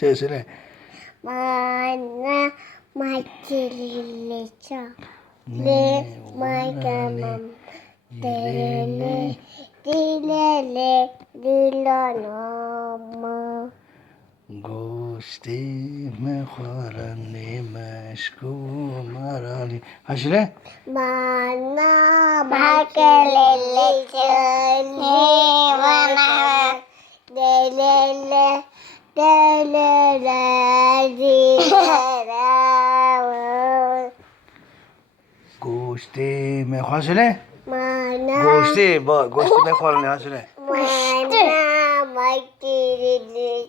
ശേഷി അല്ലേ گفتی میخورم نمشکو söyle. Bana makineli jolly. Ne Maka ne, mama. dilele. Dilele. Dilonoma. Gosti me kharani meşku marani. Ha söyle. Bana makineli jolly. Bana delele. Delele. Dilele. Gosti me ha söyle. Mana Gosti bak gosti me kharani ha söyle. mana makiri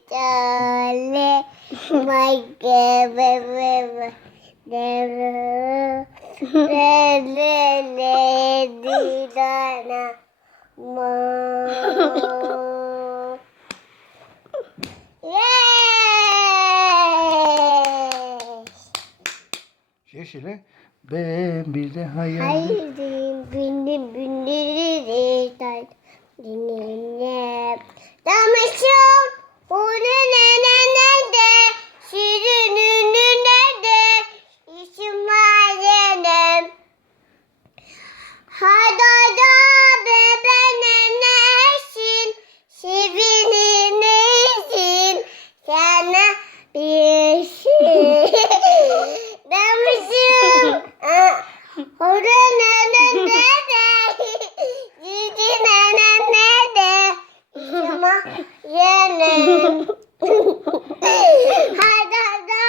chale de le le le di dana ma Yes! Söyle. Ben bir de hayal. Haydi bindi bindi tay dinle. Damışım onu ne ne ne de şirinini ne de işim var yenem. Hadi da bebe ne nesin şivini nesin sana bir şey. Damışım. Orada ne ne de Cici ne ne ne de Şuma yenim Hadi da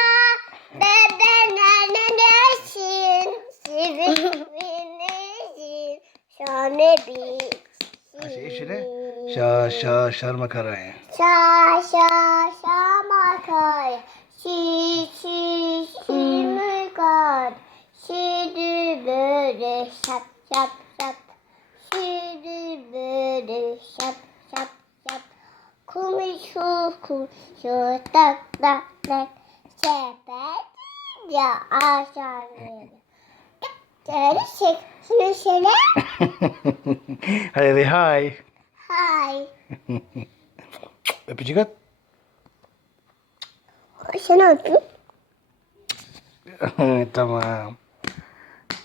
Bebe ne ne nesin Sivinisin Şöyle bir Ha şey söyle. Şa şa şarma karaya. Şa şa şa makay Şi şi şi mükar Şidi böyle şap şap şap. Şidi böyle şap şap şap. Kumuşu kumuşu tak tak tak. Sepet ya aşağı Şöyle şey, şunu söyle. Hadi hay. Hay. Öpücük at. Sen öpün. tamam.